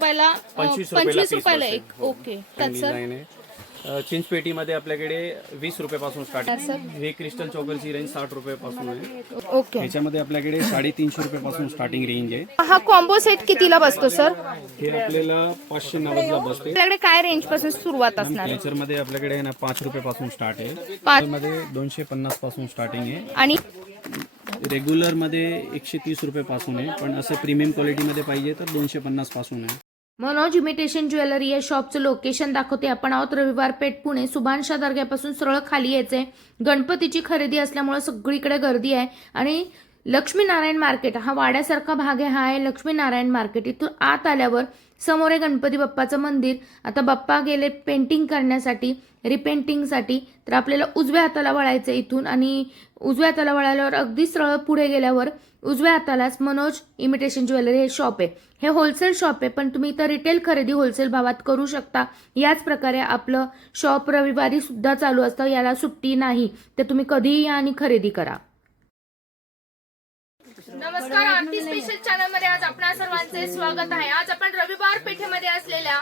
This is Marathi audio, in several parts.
रुपयाला पंचवीस रुपयाला पंचवीस piece रुपयाला बसेल. एक. हो. ओके. चांगली सर line आहे. अ, चिंचपेटीमध्ये आपल्याकडे वीस रुपयापासून स्टार्ट तर सर? हे क्रिस्टल चॉकरची रेंज साठ रुपयापासून आहे. ओके ह्याच्यामध्ये आपल्याकडे साडेतीनशे रुपयापासून स्टार्टिंग रेंज आहे. हा कॉम्बो सेट कितीला बसतो सर हे आपल्याला पाचशे नव्वदला बसते. आपल्याकडे काय रेंजपासून सुरुवात असणार? आहे मध्ये आपल्याकडे आहे ना पाच रुपयापासून स्टार्ट आहे. मध्ये दोनशे पन्नासपासून स्टार्टिंग आहे. आणि? रेग्युलरमध्ये एकशे तीस रुपये पासून आहे. पण असं प्रीमियम क्वालिटीमध्ये पाहिजे तर दोनशे पन्नासपासून आहे. मनोज इमिटेशन ज्वेलरी या शॉपचं लोकेशन दाखवते. आपण आहोत रविवार पेठ पुणे. सुभानशा दर्ग्यापासून सरळ खाली यायचंय. गणपतीची खरेदी असल्यामुळे सगळीकडे गर्दी आहे. आणि लक्ष्मीनारायण मार्केट हा वाड्यासारखा भाग आहे हा आहे लक्ष्मीनारायण मार्केट. इथून आत आल्यावर समोर आहे गणपती बाप्पाचं मंदिर. आता बाप्पा गेले पेंटिंग करण्यासाठी रिपेंटिंगसाठी तर आपल्याला उजव्या हाताला वळायचं इथून. आणि उजव्या हाताला वळाल्यावर अगदी सरळ पुढे गेल्यावर उजव्या हातालाच मनोज इमिटेशन ज्वेलरी हे शॉप आहे. हे होलसेल शॉप आहे पण तुम्ही इथं रिटेल खरेदी होलसेल भावात करू शकता. याच प्रकारे आपलं शॉप रविवारी सुद्धा चालू असतं याला सुट्टी नाही. तर तुम्ही कधीही या आणि खरेदी करा. नमस्कार आमटी स्पेशल चॅनलमध्ये आज आपणा सर्वांचे स्वागत आहे. आज आपण रविवार पेठेमध्ये असलेल्या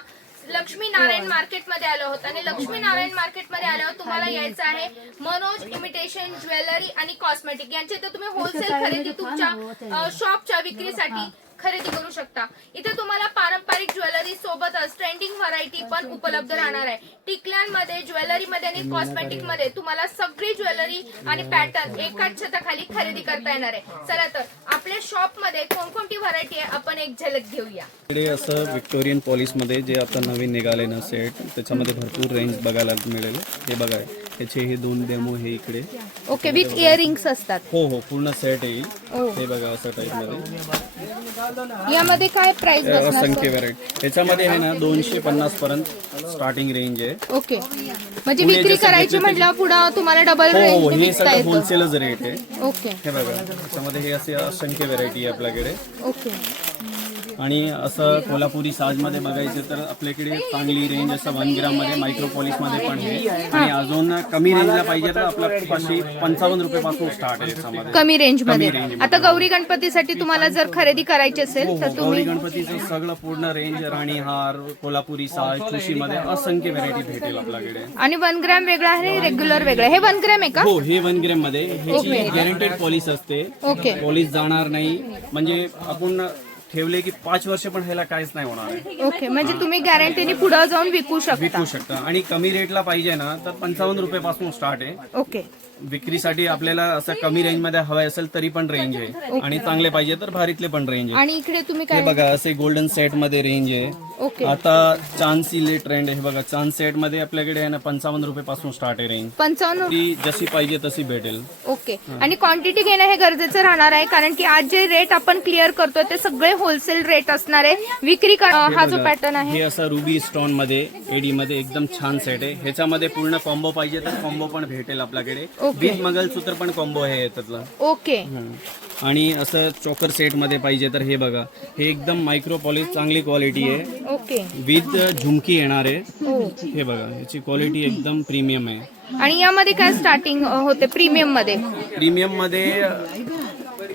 लक्ष्मी नारायण मार्केटमध्ये आलो आहोत आणि लक्ष्मी नारायण मार्केटमध्ये आल्यावर तुम्हाला यायचं आहे मनोज इमिटेशन ज्वेलरी आणि कॉस्मेटिक यांचे तर तुम्ही होलसेल खरेदी तुमच्या शॉपच्या विक्रीसाठी खरेदी करू शकता. इथे तुम्हाला पारंपरिक ज्वेलरी सोबतच ट्रेंडिंग व्हरायटी पण उपलब्ध राहणार आहे. टिकल्यांमध्ये ज्वेलरीमध्ये आणि कॉस्मेटिकमध्ये तुम्हाला सगळी ज्वेलरी आणि पॅटर्न एकाच छताखाली खरेदी करता येणार आहे. चला तर आपल्या शॉपमध्ये कोणकोणती व्हरायटी आहे? आपण एक झलक घेऊया. इकडे असं विक्टोरियन पॉलिसमध्ये जे आता नवीन निघाले ना सेट त्याच्यामध्ये भरपूर रेंज बघायला मिळेल. हे बघा. ह्याचे हे दोन डेमो हे इकडे. ओके विथ इयरिंग्स असतात. हो हो पूर्ण सेट येईल. ओ. हे बघा असं टाईपमध्ये. यामध्ये काय प्राइस बसणार असंख्य व्हरायटी ह्याच्यामध्ये आहे ना दोनशे पन्नास पर्यंत स्टार्टिंग रेंज आहे. ओके म्हणजे विक्री करायची म्हटल्यावर पुढे तुम्हाला डबल हो हो रेंज हे विकता सगळं येतं. होलसेलच रेट आहे. ओके हे बघा. त्याच्यामध्ये हे असे असंख्य व्हरायटी आहे आपल्याकडे. ओके आणि असं कोल्हापुरी साजमध्ये बघायचं तर आपल्याकडे चांगली रेंज असं वन ग्राममध्ये मायक्रोपॉलिसमध्ये पण आहे. आणि अजून कमी रेंजला पाहिजे तर आपला पाचशे पंचावन्न रुपये पासून स्टार्ट आहे याच्यामध्ये. कमी रेंजमध्ये. range मध्ये. आता गौरी गणपतीसाठी तुम्हाला जर खरेदी करायची हो असेल हो तर गौरी तुम्ही गणपतीचं सगळं पूर्ण रेंज राणीहार कोल्हापुरी साजमध्ये असंख्य व्हरायटी भेटेल आपल्याकडे. आणि वन ग्रॅम वेगळा आहे रेग्युलर वेगळं. हे वन ग्रॅम आहे का? हो हे वन ग्रॅममध्ये. ह्याची. गॅरंटेड पॉलिस असते. ओके पॉलिस जाणार नाही. म्हणजे आपण ठेवले की पाच वर्ष पण ह्याला काहीच नाही होणार. आहे ओके म्हणजे तुम्ही गॅरंटीने पुढे जाऊन विकू शकता. विकू शकता. आणि कमी रेटला पाहिजे ना तर पंचावन्न रुपये पासून स्टार्ट आहे. ओके. विक्रीसाठी आपल्याला असं कमी रेंजमध्ये हवं असेल तरी पण रेंज आहे. आणि चांगले पाहिजे तर भारीतले पण रेंज आहे. आणि इकडे तुम्ही हे काय बघा असे गोल्डन सेटमध्ये रेंज आहे. ओके. आता चांदसी ट्रेंड आहे. हे बघा चांद सेटमध्ये आपल्याकडे आहे ना पंचावन्न रुपये पासून स्टार्ट आहे रेंज पंचावन्न ती जशी पाहिजे तशी भेटेल. ओके. आणि क्वांटिटी घेणं हे गरजेचं राहणार आहे कारण की आज जे रेट आपण क्लिअर करतोय ते सगळे होलसेल रेट असणार आहे. विक्री कर- हा जो पॅटर्न आहे. हे असं रुबी स्टोनमध्ये एडी मध्ये एकदम छान सेट आहे. ह्याच्यामध्ये पूर्ण कॉम्बो पाहिजे तर कॉम्बो पण भेटेल आपल्याकडे. ओके. विथ मंगलसूत्र पण कॉम्बो आहे त्यातला ओके. हं. आणि असं चोकर सेटमध्ये पाहिजे तर हे बघा हे एकदम मायक्रो पॉलिश चांगली क्वालिटी आहे. ओके. विथ झुमकी येणार आहे. हो. हे बघा ह्याची क्वालिटी एकदम प्रीमियम आहे. आणि यामध्ये काय स्टार्टिंग होते प्रीमियममध्ये? प्रीमियममध्ये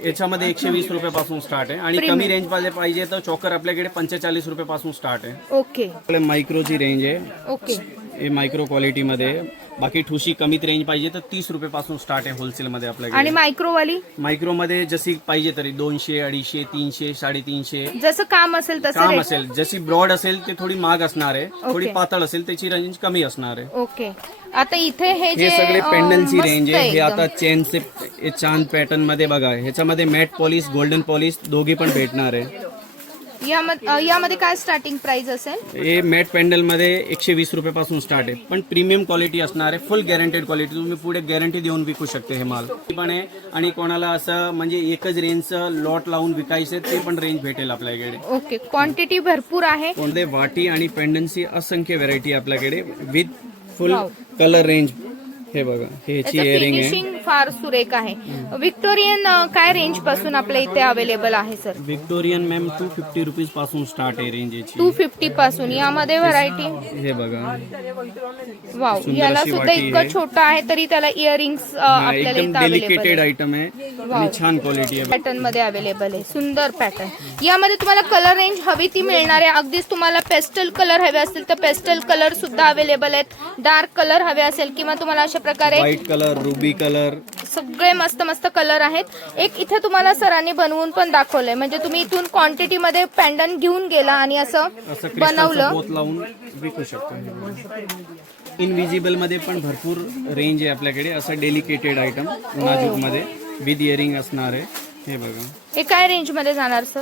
याच्यामध्ये एकशे वीस रुपयापासून स्टार्ट आहे. आणि कमी रेंजमध्ये पाहिजे तर चोकर आपल्याकडे पंचेचाळीस रुपयापासून स्टार्ट आहे. ओके. आपल्या मायक्रोची रेंज आहे. ओके. हे मायक्रो क्वालिटी मध्ये. बाकी ठुशी कमीत रेंज पाहिजे तर तीस रुपये पासून स्टार्ट आहे होलसेल मध्ये आणि आपल्याकडे मायक्रोवाली मायक्रो मध्ये जशी पाहिजे तरी दोनशे अडीचशे तीनशे साडेतीनशे. जसं काम असेल तसं काम. असेल. जशी ब्रॉड असेल ते थोडी महाग असणार आहे. थोडी. पातळ असेल त्याची रेंज कमी असणार आहे. ओके आता इथे हे जे सगळे अं, पेंडलची मस्त रेंज आहे हे एकदम. आता चेनचे चांद पॅटर्नमध्ये बघा. ह्याच्यामध्ये मॅट पॉलिश गोल्डन पॉलिश दोघी पण भेटणार आहे. यामध्ये काय स्टार्टिंग प्राइस असेल? हे मॅट पॅन्डलमध्ये एकशे वीस रुपये पासून स्टार्ट आहे. पण प्रीमियम क्वालिटी असणार आहे फुल गॅरंटेड क्वालिटी तुम्ही पुढे गॅरंटी देऊन विकू शकते हे माल. ते पण आहे. आणि कोणाला असं म्हणजे एकच रेंजचं लॉट लावून विकायचं ते पण रेंज भेटेल आपल्याकडे. ओके क्वांटिटी भरपूर आहे. कोणते वाटी आणि पेंडन्सी असंख्य व्हरायटी आपल्याकडे विथ फुल. कलर रेंज हे बघा हे ह्याची इयरिंग आहे. फार सुरेख आहे. विक्टोरियन अ, काय रेंजपासून आपल्या इथे अवेलेबल आहे sir Victorian ma'am two fifty रुपीजपासून start आहे रेंज याची. टू फिफ्टी पासून. यामध्ये व्हरायटी हे बगा वाव सुंदर याला अशी सुद्धा वाटी इतकं आहे. छोटं आहे तरी त्याला इयरिंग्स आपल्याला एकदम इथं अवेलेबल डेलिकेटेड आहे. आयटम आहे आणि छान क्वालिटी आहे. पॅटर्नमध्ये अवेलेबल आहे. सुंदर पॅटर्न यामध्ये तुम्हाला कलर रेंज हवी ती मिळणार आहे. अगदीच तुम्हाला पेस्टल कलर हवे असतील तर पेस्टल कलर सुद्धा अवेलेबल आहेत. डार्क कलर हवे असेल किंवा तुम्हाला अशा प्रकारे व्हाईट कलर रुबी कलर सगळे मस्त मस्त कलर आहेत. एक इथे तुम्हाला सरांनी बनवून पण दाखवलंय. म्हणजे तुम्ही इथून क्वांटिटी मध्ये पॅन्डन घेऊन गेला आणि असं असं क्रिस्टलचा बनवलं. पोत लावून विकू शकतो. इनविजिबलमध्ये पण भरपूर रेंज आहे आपल्याकडे. असं डेलिकेटेड आयटम नाजूकमध्ये विथ इयरिंग असणार आहे. हे बघा. हे काय रेंजमध्ये जाणार सर?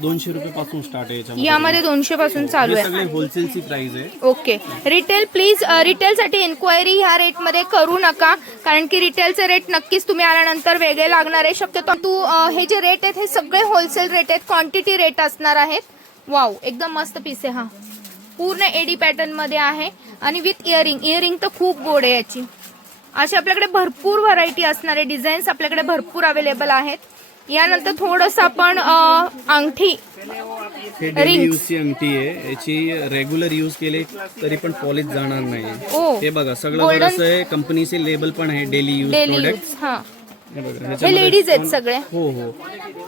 दोनशे रुपये पासून स्टार्ट आहे याच्यामध्ये. यामध्ये दोनशे पासून चालू हे आहे. सगळे होलसेलची प्राइस आहे. ओके रिटेल प्लीज रिटेलसाठी एन्क्वायरी ह्या रेटमध्ये करू नका. कारण की रिटेलचे रेट नक्कीच तुम्ही आल्यानंतर वेगळे लागणार आहे. शक्यतो तू अ, हे जे रेट आहेत हे सगळे होलसेल रेट आहेत. क्वांटिटी रेट असणार आहेत. वाव एकदम मस्त पीस आहे हा. पूर्ण एडी पॅटर्नमध्ये आहे. आणि विथ इयरिंग इयरिंग तर खूप गोड आहे याची. अशी आपल्याकडे भरपूर व्हरायटी असणारे डिझाईन्स आपल्याकडे भरपूर अवेलेबल आहेत. यानंतर थोडंसं आपण अ, अंगठी हे डेली Rings. यूजची अंगठी आहे. याची रेग्युलर यूज केले तरी पण पॉलिश जाणार नाही ओ. हे बघा सगळं Golden- बरंच आहे कंपनीचे लेबल पण आहे daily use daily product use हे. हे लेडीज आहेत सगळे. हो हो.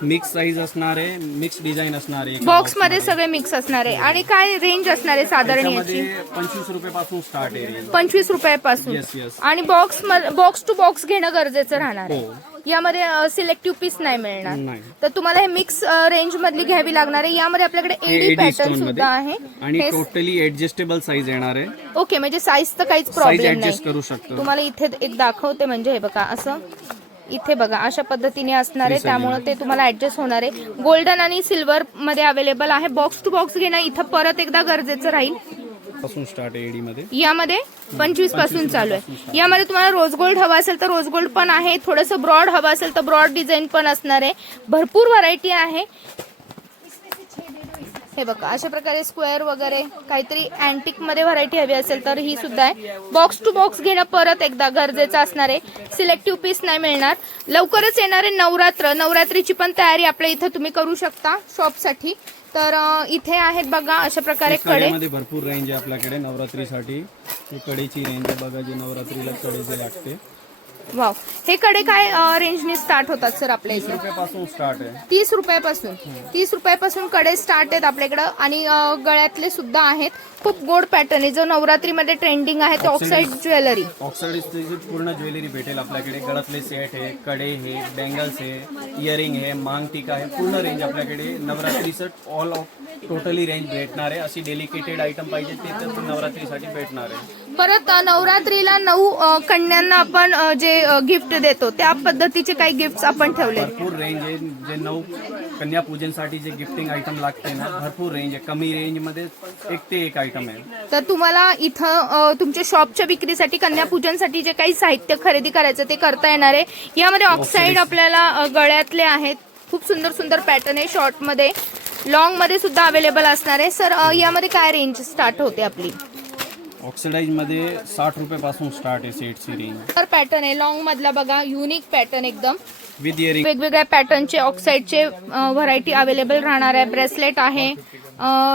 मिक्स साईज असणार आहे मिक्स डिझाईन असणार आहे. बॉक्समध्ये सगळे मिक्स असणार आहे. आणि काय रेंज असणार आहे साधारण याची? पंचवीस रुपये पासून स्टार्ट आहे. पंचवीस रुपयापासून. Yes, yes. आणि बॉक्स बॉक्स टू बॉक्स घेणं गरजेचं राहणार आहे. हो. यामध्ये सिलेक्टिव्ह पीस नाही मिळणार. नाही. तर तुम्हाला हे मिक्स रेंज मधली घ्यावी लागणार आहे. यामध्ये आपल्याकडे एडी पॅटर्नमध्ये सुद्धा आहे. आणि हे टोटली ऍडजस्टेबल साईज येणार आहे. ओके म्हणजे साईज तर काहीच साईज प्रॉब्लेम ऍडजस्ट नाही. करू शकतो. तुम्हाला इथे एक दाखवते म्हणजे हे बघा असं. इथे बघा अशा पद्धतीने असणार आहे. त्यामुळे ते तुम्हाला ऍडजस्ट होणार आहे. गोल्डन आणि सिल्वर मध्ये अवेलेबल आहे. बॉक्स टू बॉक्स घेणं इथं परत एकदा गरजेचं राहील. पासून स्टार्ट आहे एडी मध्ये. यामध्ये पंचवीसपासून चालू आहे. यामध्ये तुम्हाला रोज गोल्ड हवा असेल तर रोज गोल्ड पण आहे. थोडंसं ब्रॉड हवं असेल तर ब्रॉड डिझाईन पण असणार आहे. भरपूर व्हरायटी आहे. हे बघा अशा प्रकारे स्क्वेअर वगैरे काहीतरी अँटिकमध्ये व्हरायटी हवी असेल तर ही सुद्धा आहे. बॉक्स टू बॉक्स घेणं परत एकदा गरजेचं असणार आहे. सिलेक्टिव्ह पीस नाही मिळणार. लवकरच येणारे नवरात्र नवरात्रीची पण तयारी आपल्या इथं तुम्ही करू शकता शॉपसाठी तर इथे आहेत बघा अशा प्रकारे कडे. भरपूर रेंज आहे आपल्याकडे नवरात्रीसाठी. कडेची रेंज आहे बघा जी नवरात्रीला कडे जे लागते. वाव हे कडे काय रेंजने स्टार्ट होतात सर आपल्या इथे? रुपयापासून स्टार्ट आहे. तीस रुपयापासून. तीस रुपयापासून कडे स्टार्ट आहेत आपल्याकडं आणि अ, गळ्यातले सुद्धा आहेत. खूप गोड पॅटर्न आहे. जो नवरात्रीमध्ये ट्रेंडिंग आहे ते ऑक्साईड ज्वेलरी ऑक्साईडची पूर्ण ज्वेलरी भेटेल आपल्याकडे. गळातले सेट आहे कडे हे बँगल्स आहे इयरिंग आहे मांग टीका आहे. पूर्ण रेंज आपल्याकडे. नवरात्रीचं ऑल ऑफ टोटली रेंज भेटणार आहे. अशी डेलिकेटेड आयटम पाहिजे ते तर नवरात्रीसाठी भेटणार आहे. परत नवरात्रीला नऊ कन्यांना आपण जे गिफ्ट देतो त्या पद्धतीचे काही गिफ्ट आपण ठेवले भरपूर रेंज आहे. जे नऊ कन्या पूजनसाठी जे गिफ्टिंग आयटम लागते ना भरपूर रेंज आहे. कमी रेंजमध्ये एक ते एक आयटम आहे. तर तुम्हाला इथं तुमच्या शॉपच्या विक्रीसाठी कन्यापूजनसाठी जे काही साहित्य खरेदी करायचं ते करता येणार आहे. यामध्ये ऑक्साईड आपल्याला गळ्यातले आहेत. खूप सुंदर सुंदर पॅटर्न आहे शॉर्टमध्ये. लॉंगमध्ये सुद्धा अवेलेबल असणार आहे. सर यामध्ये काय रेंज स्टार्ट होते आपली? ऑक्सिडाईजमध्ये साठ रुपयापासून स्टार्ट आहे सेटची रेंज तर पॅटर्न आहे. लॉंग मधला बघा युनिक पॅटर्न एकदम. विथ इयरिंग वेगवेगळ्या पॅटर्नचे ऑक्साईडचे व्हरायटी अवेलेबल राहणार आहे ब्रेसलेट आहे.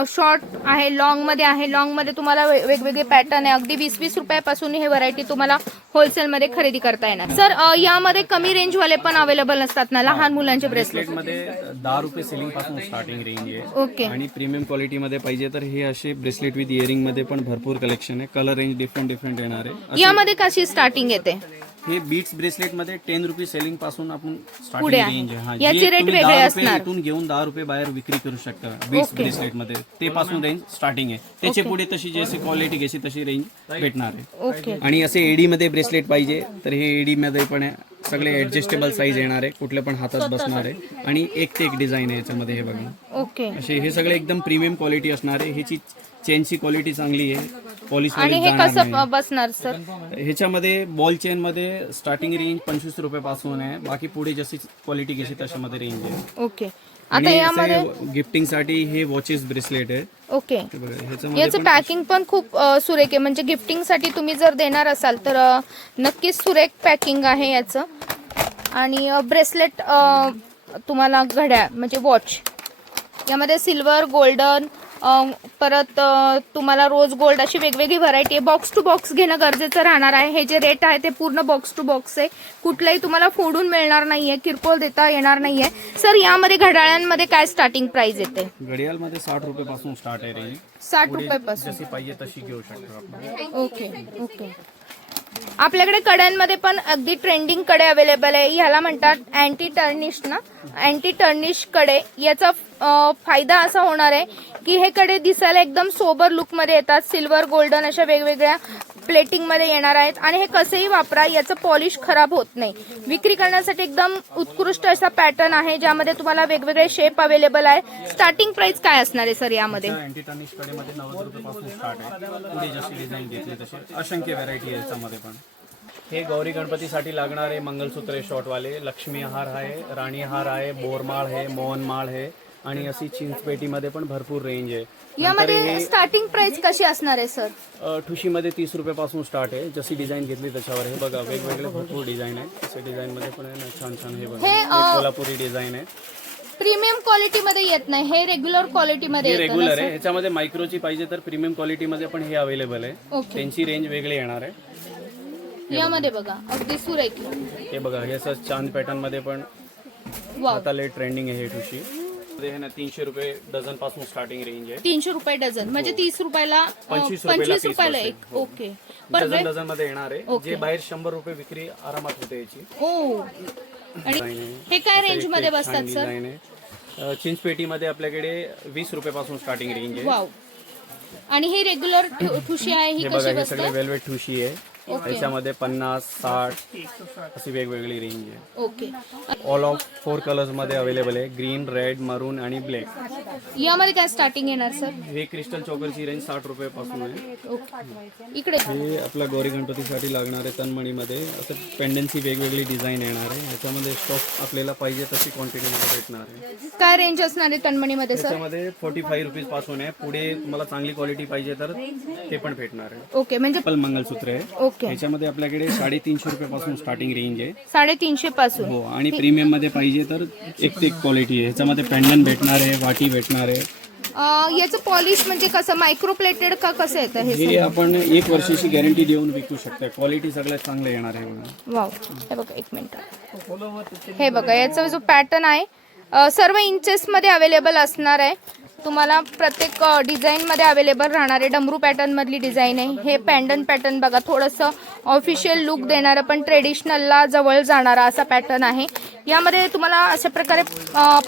शॉर्ट आहे लॉंगमध्ये आहे. लॉंगमध्ये तुम्हाला वेगवेगळे पॅटर्न आहे. अगदी वीस वीस रुपयापासून हे व्हरायटी तुम्हाला होलसेल मध्ये खरेदी करता येणार. सर यामध्ये कमी रेंज वाले पण अवेलेबल असतात ना? लहान मुलांचे ब्रेसलेट. मध्ये दहा रुपये सेलिंगपासून स्टार्टिंग रेंज आहे. ओके. आणि प्रीमियम क्वालिटी मध्ये पाहिजे तर हे असे ब्रेसलेट विथ इयरिंगमध्ये पण भरपूर कलेक्शन आहे. कलर रेंज डिफरंट डिफरंट येणार आहे. यामध्ये कशी स्टार्टिंग येते? हे बीट्स ब्रेसलेटमध्ये टेन रुपये सेलिंगपासून आपण स्टार्टिंग पुढे आहे. रेंज आहे. हा, याचे जे rate तुम्ही वेगळे 10 रुपये असणार. इथून घेऊन दहा रुपये बाहेर विक्री करू शकता बीट्स. ब्रेसलेटमध्ये. ते पासून रेंज स्टार्टिंग आहे. त्याच्या पुढे तशी जशी क्वालिटी घ्यायची तशी रेंज भेटणार आहे. ओके. आणि असे एडी मध्ये ब्रेसलेट पाहिजे तर हे एडी मध्ये पण आहे सगळे ऍडजस्टेबल साईज येणार आहे. कुठल्या पण हातात बसणार आहे. आणि एक ते एक डिझाईन आहे याच्यामध्ये हे बघा. ओके. असे हे सगळे एकदम प्रीमियम क्वालिटी असणार आहे. ह्याची चेनची क्वालिटी चांगली आहे. पॉलिश आणि हे कसं बसणार सर? ह्याच्यामध्ये बॉल चेन मध्ये स्टार्टिंग रेंज पंचवीस रुपयापासून आहे. बाकी पुढे जशी क्वालिटी घेशी तशामध्ये रेंज आहे. ओके आता यामध्ये गिफ्टिंगसाठी हे वॉचेस ब्रेसलेट आहे. ओके याचं पॅकिंग पण खूप सुरेख आहे. म्हणजे गिफ्टिंगसाठी तुम्ही जर देणार असाल तर नक्कीच सुरेख पॅकिंग आहे याचं. आणि ब्रेसलेट तुम्हाला घड्याळ म्हणजे वॉच यामध्ये सिल्वर गोल्डन परत तुम्हाला रोज गोल्ड अशी वेगवेगळी व्हरायटी आहे. बॉक्स टू बॉक्स घेणं गरजेचं राहणार आहे. हे जे रेट आहे ते पूर्ण बॉक्स टू बॉक्स आहे. कुठलाही तुम्हाला फोडून मिळणार नाहीये किरकोळ देता येणार नाहीये. सर यामध्ये घड्याळांमध्ये काय स्टार्टिंग प्राइस येते? घडियाळमध्ये साठ रुपये पासून स्टार्ट आहे साठ पुढे रुपयापासून. जशी पाहिजे तशी घेऊ शकतो ओके ओके आपल्याकडे कड्यांमध्ये पण अगदी ट्रेंडिंगकडे अवेलेबल आहे. ह्याला म्हणतात अँटी टर्निश ना? अँटी टर्निशकडे. याचा फायदा असा होणार आहे की हे कडे दिसायला एकदम सोबर लुकमध्ये येतात. सिल्वर गोल्डन अशा वेगवेगळ्या प्लेटिंगमध्ये येणार आहेत. आणि हे कसेही वापरा याचं पॉलिश खराब होत नाही. विक्री करण्यासाठी एकदम उत्कृष्ट असा पॅटर्न आहे ज्यामध्ये तुम्हाला वेगवेगळे शेप अवेलेबल आहे. स्टार्टिंग प्राइस काय असणार आहे सर यामध्ये? असंख्य व्हरायटी आहे याच्यामध्ये पण. हे गौरी गणपतीसाठी लागणारे मंगलसूत्र शॉर्टवाले लक्ष्मी हार आहे राणी हार आहे बोरमाळ आहे मोहनमाळ आहे. आणि अशी चिंचपेटीमध्ये पण भरपूर रेंज आहे. यामध्ये स्टार्टिंग प्राइस कशी असणार आहे सर ठुशीमध्ये तीस रुपयापासून स्टार्ट आहे. जशी डिझाईन घेतली त्याच्यावर. हे बघा वेगवेगळे भरपूर डिझाईन आहे. असे डिझाईनमध्ये पण आहे ना छान छान हे बघा. कोल्हापुरी डिझाईन आहे. प्रीमियम क्वालिटी मध्ये येत नाही. हे रेग्युलर क्वालिटी मध्ये येतं ना रेग्युलर सर? आहे ह्याच्यामध्ये मायक्रोची पाहिजे तर प्रीमियम क्वालिटीमध्ये पण हे अवेलेबल आहे. त्यांची रेंज वेगळी येणार आहे. यामध्ये बघा. अगदी सुरेख. हे बघा हे असं चांद पॅटर्नमध्ये पण आता लेट ट्रेंडिंग आहे हे ठुशी. हे ना तीनशे रुपये डझनपासून स्टार्टिंग रेंज आहे तीनशे रुपये डझन म्हणजे तीस रुपयाला पंचवीस रुपयाला पंचवीस. एक हो. ओके डझन डझनमध्ये येणार आहे ओके. जे बाहेर शंभर रुपये विक्री आरामात होते याची ओ आणि. हे काय रेंजमध्ये बसतात सर आहे. अ, चिंचपेटीमध्ये आपल्याकडे वीस रुपयापासून स्टार्टिंग रेंज आहे वाव आणि ही रेग्युलर ठुशी आहे ही हे कशी बघा हे बसते सगळे वेल्वेट ठुशी आहे. त्याच्यामध्ये पन्नास साठ अशी वेगवेगळी रेंज आहे. ओके. ऑल ऑफ फोर कलर्समध्ये अवेलेबल आहे. ग्रीन रेड मरून आणि ब्लॅक यामध्ये काय स्टार्टिंग येणार सर हे क्रिस्टल चॉकरची रेंज साठ रुपये पासून आहे. ओके. इकडे हे आपल्या गौरी गणपतीसाठी लागणार आहे तनमणीमध्ये. असं पेंडन्सी वेगवेगळी डिझाईन येणार आहे. ह्याच्यामध्ये स्टॉक आपल्याला पाहिजे तशी क्वांटिटीमध्ये भेटणार आहे. काय रेंज असणार आहे तन्मणीमध्ये सर त्याच्यामध्ये फोर्टी फाईव्ह रुपीजपासून आहे. पुढे तुम्हाला चांगली क्वालिटी पाहिजे तर ते पण भेटणार आहे. ओके म्हणजे मंगलसूत्र आहे. ओके. ह्याच्यामध्ये आपल्याकडे साडेतीनशे रुपयापासून स्टार्टिंग रेंज आहे. साडेतीनशे पासून. हो आणि प्रीमियममध्ये पाहिजे तर एक ते एक क्वालिटी आहे. ह्याच्यामध्ये पेंडन भेटणार आहे वाटी भेटणार आहे. अं, याचं पॉलिश म्हणजे कसं मायक्रो प्लेटेड का कसं येतं हे हे आपण एक वर्षाची गॅरंटी देऊन विकू शकता क्वालिटी सगळ्यात चांगलं येणार आहे बघा वाव. हे बघा एक मिनिट. हे बघा याचा जो पॅटर्न आहे अ, सर्व इंचेस मध्ये अवेलेबल असणार आहे. तुम्हाला प्रत्येक डिझाईन मध्ये अवेलेबल राहणार डमरू पॅटर्न मधली डिझाईन आहे. हे पॅन्डन पॅटर्न बघा थोडंसं ऑफिशियल लुक देणारं पण ट्रेडिशनलला जवळ जाणारा असा पॅटर्न आहे. यामध्ये तुम्हाला अशा प्रकारे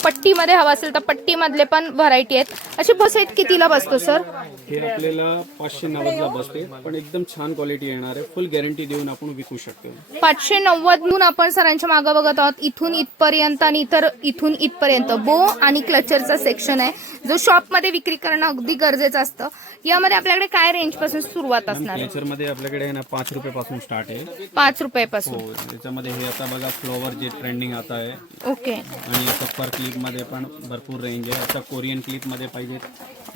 पट्टीमध्ये हवा असेल तर पट्टीमधले पण व्हरायटी आहेत. असे सेट कितीला बसतो सर? हे आपल्याला पाचशे नव्वदला बसते पण एकदम छान क्वालिटी येणार आहे. फुल गॅरंटी देऊन आपण विकू शकतो. पाचशे नव्वद म्हणून आपण सरांच्या मागे बघत आहोत. इथून इथपर्यंत आणि इतर इथून इथपर्यंत. बो आणि क्लचरचा सेक्शन आहे. जो शॉपमध्ये विक्री करणं अगदी गरजेचं असतं. यामध्ये आपल्याकडे काय रेंजपासून सुरुवात असणार? आहे याच्यामध्ये आपल्याकडे आहे ना पाच रुपये पासून स्टार्ट आहे. पाच रुपयापासून. हो त्याच्यामध्ये हे आता बघा फ्लॉवर जे ट्रेंडिंग आता आहे. ओके आणि सप्पर क्लिपमध्ये पण भरपूर रेंज आहे. आता कोरियन क्लिपमध्ये पाहिजे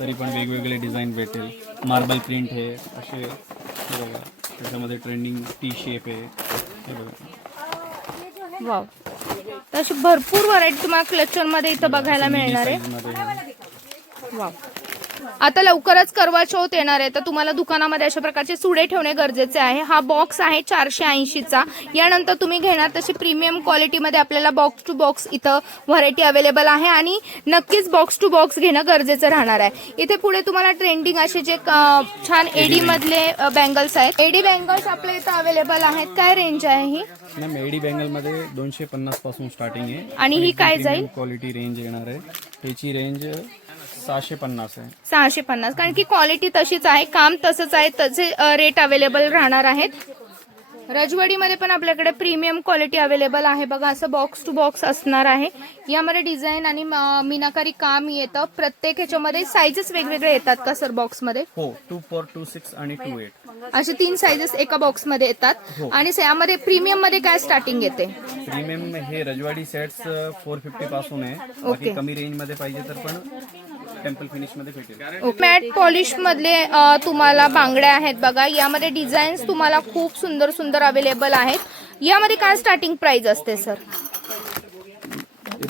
तरी पण वेगवेगळे डिझाईन भेटेल. मार्बल प्रिंट आहे असे हे बघा. त्याच्यामध्ये ट्रेंडिंग टी शेप आहे. हे बघा. वाव तर अशी भरपूर व्हरायटी तुम्हाला क्लचरमध्ये इथं बघायला मिळणार मध्ये आहे. आता लवकरच करवा चौथ येणार आहे. तर तुम्हाला दुकानामध्ये अशा प्रकारचे सुडे ठेवणे गरजेचे आहे. हा बॉक्स आहे चारशे ऐंशीचा यानंतर तुम्ही घेणार तशी प्रीमियम क्वालिटीमध्ये आपल्याला बॉक्स टू बॉक्स इथं व्हरायटी अवेलेबल आहे आणि नक्कीच बॉक्स टू बॉक्स घेणं गरजेचं राहणार आहे. इथे पुढे तुम्हाला ट्रेंडिंग असे जे छान एडी मधले बँगल्स आहेत. एडी बँगल्स आपल्या इथं अवेलेबल आहेत. काय रेंज आहे ही? ना मेडी बँगलमध्ये दोनशे पन्नासपासून स्टार्टिंग आहे. आणि ही काय जाईल? क्वालिटी रेंज येणार आहे. त्याची रेंज सहाशे पन्नास आहे. सहाशे पन्नास. कारण की क्वालिटी तशीच आहे काम तसंच आहे तसे रेट अवेलेबल राहणार आहेत. रजवाडीमध्ये पण आपल्याकडे प्रीमियम क्वालिटी अवेलेबल आहे बघा असं बॉक्स टू बॉक्स असणार आहे. यामध्ये डिझाईन आणि मीनाकारी काम येतं. प्रत्येक ह्याच्यामध्ये साईजेस वेगवेगळे येतात का सर बॉक्समध्ये हो टू फोर टू सिक्स आणि टू एट असे तीन साईजेस एका बॉक्समध्ये येतात. आणि यामध्ये प्रीमियममध्ये काय स्टार्टिंग येते? प्रीमियम हे रजवाडी सेट्स फोर फिफ्टी पासून आहे. कमी रेंजमध्ये पाहिजे तर पण टेम्पल फिनिशमध्ये भेटेल मॅट पॉलिश मधले तुम्हाला बांगड्या आहेत बघा. यामध्ये डिझाईन्स तुम्हाला खूप सुंदर सुंदर अवेलेबल आहेत. यामध्ये काय स्टार्टिंग प्राइस असते सर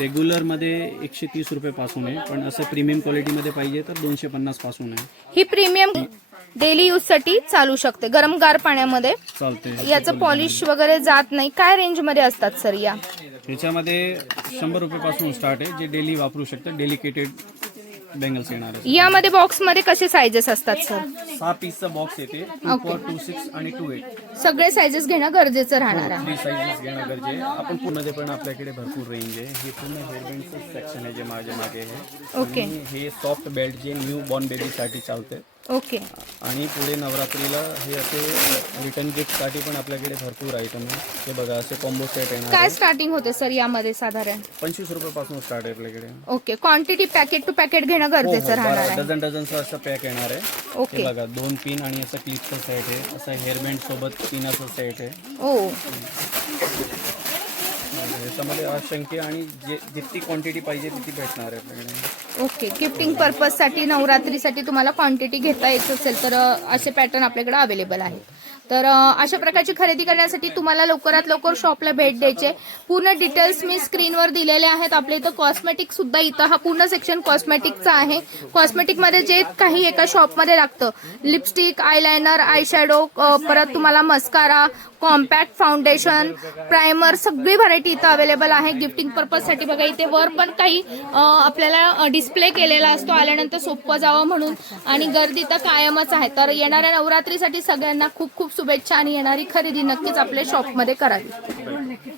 रेग्युलरमध्ये एकशे तीस रुपये पासून आहे पण असं प्रीमियम क्वालिटी मध्ये पाहिजे तर दोनशे पन्नासपासून आहे. ही प्रीमियम डेली यूजसाठी चालू शकते गरमगार पाण्यामध्ये. चालते याचं पॉलिश वगैरे जात नाही. काय रेंजमध्ये असतात सर या? ह्याच्यामध्ये शंभर रुपये पासून स्टार्ट आहे जे डेली वापरू शकतं डेलिकेटेड बँगल्स येणार आहे. यामध्ये बॉक्समध्ये कसे साईजेस असतात सर सहा पीसचा बॉक्स येते. टू फोर टू सिक्स आणि टू एट सगळे साईजेस घेणं गरजेचं राहणार आहे. थ्री साईजेस घेणं गरजे. आहे. आपण पूर्णमध्ये पण आपल्याकडे भरपूर रेंज आहे. हे पूर्ण हेअरबँडचं सेक्शन आहे जे माझ्या मागे आहे. ओके आणि हे सॉफ्ट बेल्ट जे न्यू बॉर्न बेबीसाठी चालते ओके. आणि पुढे नवरात्रीला हे असे रिटर्न गिफ्टसाठी पण आपल्याकडे भरपूर आयटम आहे. हे बघा असे कॉम्बो सेट येणार काय स्टार्टिंग होते सर यामध्ये साधारण? पंचवीस रुपयापासून स्टार्ट आहे आपल्याकडे. Okay. Quantity packet to packet घेणं गरजेचं राहणार आहे. डझन डझनचं असं पॅक येणार आहे. ओके. हे बघा दोन पिन आणि असं क्लिपचं सेट आहे. असं हेअरबँड सोबत पिनाचं सेट आहे. ओ त्याच्यामध्ये असंख्य आणि जे जितकी क्वांटिटी पाहिजे तितकी भेटणार आहे आपल्याकडे. ओके गिफ्टिंग पर्पजसाठी नवरात्रीसाठी तुम्हाला क्वांटिटी घेता येत असेल तर अ, असे पॅटर्न आपल्याकडे अवेलेबल आहेत. तर अशा प्रकारची खरेदी करण्यासाठी तुम्हाला लवकरात लवकर शॉपला भेट द्यायचे पूर्ण डिटेल्स मी स्क्रीनवर दिलेले आहेत. आपल्या इथं कॉस्मेटिक सुद्धा इथं हा पूर्ण सेक्शन कॉस्मेटिकचा आहे. कॉस्मेटिकमध्ये जे काही एका शॉपमध्ये लागतं लिपस्टिक आयलायनर आय शॅडो परत तुम्हाला मस्कारा कॉम्पॅक्ट फाउंडेशन प्रायमर सगळी व्हरायटी इथं अवेलेबल आहे. गिफ्टिंग पर्पजसाठी बघा इथे वर पण काही आपल्याला डिस्प्ले केलेला असतो. आल्यानंतर सोपं जावं म्हणून. आणि गर्दी तर कायमच आहे. तर येणाऱ्या नवरात्रीसाठी सगळ्यांना खूप खूप शुभेच्छा आणि येणारी खरेदी नक्कीच आपल्या शॉपमध्ये करावी.